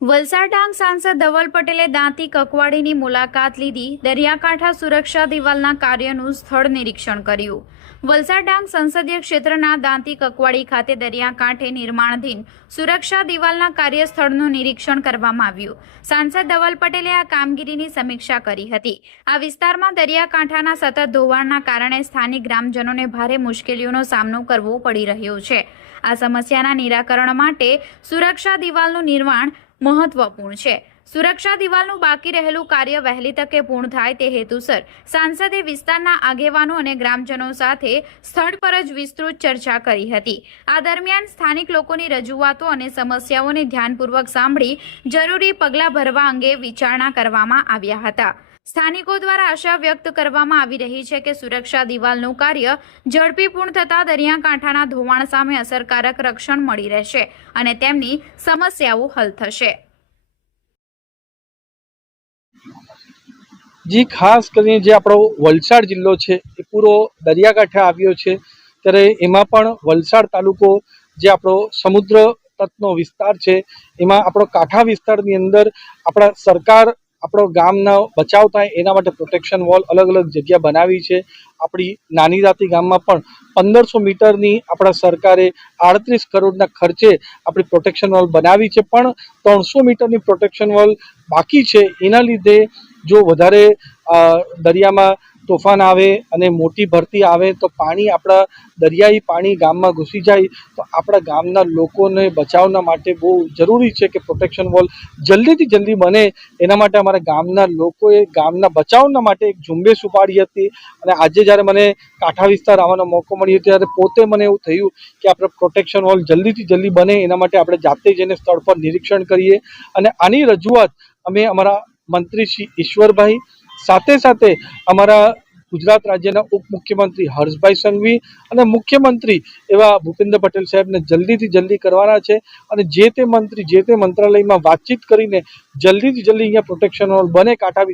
વલસાડ ડાંગ સાંસદ ધવલ પટેલે દાંતી કકવાડીની મુલાકાત લીધી. દરિયાકાંઠા સુરક્ષા દિવાલના કાર્યનું સ્થળ નિરીક્ષણ કર્યું. વલસાડ ડાંગ સંસદીય ક્ષેત્રના દાંતી કકવાડી ખાતે દરિયાકાંઠે નિર્માણાધીન સુરક્ષા દિવાલના કાર્યસ્થળનું નિરીક્ષણ કરવામાં આવ્યું. સાંસદ ધવલ પટેલે આ કામગીરીની સમીક્ષા કરી હતી. આ વિસ્તારમાં દરિયાકાંઠાના સતત ધોવાણના કારણે સ્થાનિક ગ્રામજનોને ભારે મુશ્કેલીઓનો સામનો કરવો પડી રહ્યો છે. આ સમસ્યાના નિરાકરણ માટે સુરક્ષા દિવાલનું નિર્માણ મહત્વપૂર્ણ છે. સુરક્ષા દિવાલનું બાકી રહેલું કાર્ય વહેલી તકે પૂર્ણ થાય તે હેતુસર સાંસદે વિસ્તારના આગેવાનો અને ગ્રામજનો સાથે સ્થળ પર જ વિસ્તૃત ચર્ચા કરી હતી. આ દરમિયાન સ્થાનિક લોકોની રજૂઆતો અને સમસ્યાઓને ધ્યાનપૂર્વક સાંભળી જરૂરી પગલાં ભરવા અંગે વિચારણા કરવામાં આવ્યા હતા. સ્થાનિકો દ્વારા આશા વ્યક્ત કરવામાં આવી રહી છે કે સુરક્ષા દિવાલનું કાર્ય ઝડપી પૂર્ણ થતાં દરિયાકાંઠાના ધોવાણ સામે અસરકારક રક્ષણ મળી રહેશે અને તેમની સમસ્યાઓ હલ થશે. જી, ખાસ કરીને જે આપણો વલસાડ જિલ્લો છે એ પૂરો દરિયાકાંઠે આવ્યો છે, ત્યારે એમાં પણ વલસાડ તાલુકો જે આપણો સમુદ્ર તટનો વિસ્તાર છે એમાં આપણો કાંઠા વિસ્તારની અંદર આપણા સરકાર આપણો ગામનો બચાવ થાય એના માટે પ્રોટેક્શન વોલ અલગ અલગ જગ્યા બનાવી છે. આપણી નાની દાંતી ગામમાં પણ 1500 મીટરની આપણા સરકારે 38 કરોડના ખર્ચે આપણી પ્રોટેક્શન વોલ બનાવી છે, પણ 300 મીટરની પ્રોટેક્શન વોલ બાકી છે. એના લીધે જો વધારે દરિયામાં તોફાન આવે અને મોટી ભરતી આવે તો પાણી આપણા દરિયાઈ પાણી ગામમાં ઘૂસી જાય તો આપણા ગામના લોકોને બચાવના માટે બહુ જરૂરી છે કે પ્રોટેક્શન વોલ જલ્દીથી જલ્દી બને. એના માટે અમારા ગામના લોકોએ ગામના બચાવના માટે એક ઝુંબેશ ઉપાડી હતી અને આજે જ્યારે મને કાંઠા વિસ્તાર આવવાનો મોકો મળ્યો ત્યારે પોતે મને એવું થયું કે આપણે પ્રોટેક્શન વોલ જલ્દીથી જલ્દી બને એના માટે આપણે જાતે જઈને સ્થળ પર નિરીક્ષણ કરીએ. અને આની રજૂઆત અમે અમારા મંત્રી શ્રી ઈશ્વરભાઈ સાથે સાથે અમારા ગુજરાત રાજ્યના ઉપમુખ્યમંત્રી હર્ષભાઈ સંઘવી અને મુખ્યમંત્રી એવા ભૂપેન્દ્ર પટેલ સાહેબને જલ્દીથી જલ્દી કરવાના છે. અને જે તે મંત્રી જે તે મંત્રાલયમાં વાતચીત કરીને જલ્દીથી જલ્દી અહીંયા પ્રોટેક્શન વોલ બને કાંઠા